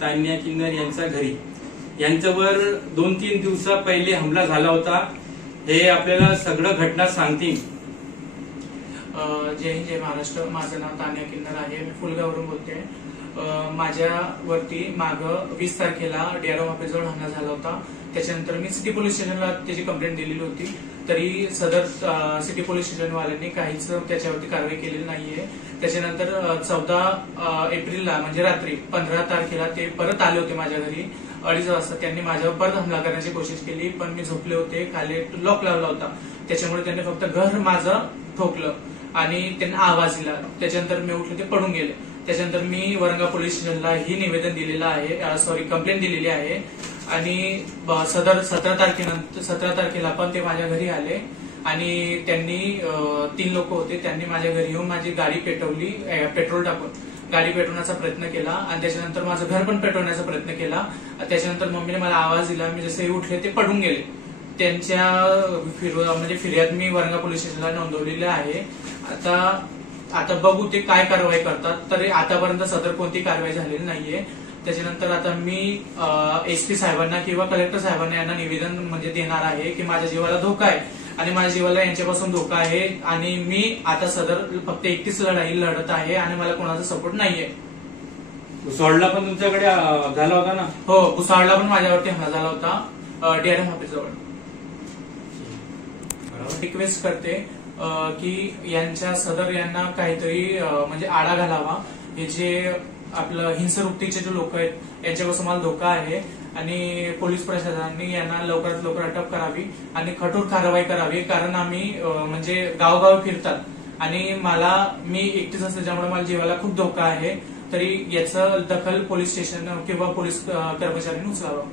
तान्या किन्नर यांच्या घरी यांच्यावर 2-3 दिवसा पहिले हमला झाला होता। हे आपल्याला सगळं घटना सांगतील। जय हिंद, जय महाराष्ट्र। माझं नाव तान्या किन्नर आहे, मी फुलगावरून बोलते। माझ्यावरती माग 20 तारखेला डीआरओ ऑफिसजवळ हल्ला झाला होता। त्याच्यानंतर मी सिटी पोलीस स्टेशनला त्याची कंप्लेंट दिलेली होती, तरी सदर सिटी पोलीस स्टेशन वाल्यांनी काहीच त्याच्यावरती कारवाई केलेली नाहीये। त्याच्यानंतर 14 एप्रिलला म्हणजे रात्री 15 तारखेला ते परत आले होते माझ्या घरी 2:30 वाजता। त्यांनी माझ्यावर परत हमला करण्याची कोशिश केली, पण मी झोपले होते, खाली लॉक लावला होता, त्याच्यामुळे त्यांनी फक्त घर माझं ठोकलं आणि त्यांना आवाज दिला। त्याच्यानंतर मी उठले, ते पडून गेले। त्याच्यानंतर मी वरंगा पोलीस स्टेशनला ही निवेदन दिलेलं आहे, कंप्लेंट दिलेली आहे। आणि सदर 17 तारखेला पण ते माझ्या घरी आले आणि त्यांनी 3 लोक होते, त्यांनी माझ्या घरी येऊन माझी गाडी पेटवली, पेट्रोल टाकून गाडी पेटवण्याचा प्रयत्न केला आणि त्याच्यानंतर माझं घर पण पेटवण्याचा प्रयत्न केला। त्याच्यानंतर मम्मीने मला आवाज दिला, मी जसे उठले ते पडून गेले। त्यांच्या फिर्याद मी वरंगा पोलीस स्टेशनला नोंदवलेली आहे। आता बघू ते काय कारवाई करतात, तरी आतापर्यंत सदर कोणती कारवाई झालेली नाहीये। त्याच्यानंतर आता मी एसपी साहेबांना किंवा कलेक्टर साहेबांना यांना निवेदन देणार आहे की माझ्या जीवाला धोका आहे आणि माझ्या जीवाला यांच्यापासून धोका आहे आणि मी आता सदर फक्त एकटीच लढाई लढत आहे आणि मला कोणाचा सपोर्ट नाहीये। भुसावळला पण तुमच्याकडे झाला होता ना? हो, भुसावळला पण माझ्यावरती हमला झाला होता डीआरएम ऑफिस जवळ। रिक्वेस्ट करते की यांना काहीतरी आळा घालावा। हे जे आपलं हिंसवृत्तीचे जे लोक आहेत यांच्यापासून मला धोका आहे आणि पोलीस प्रशासनाने यांना लवकरात लवकर अटक करावी आणि कठोर कारवाई करावी, कारण आम्ही गावगाव फिरतात आणि मी एकटीच असते, ज्यामुळे मला जीवाला खूप धोका आहे। तरी याचं दखल पोलीस स्टेशन किंवा पोलीस कर्मचाऱ्यांनी उचलावं।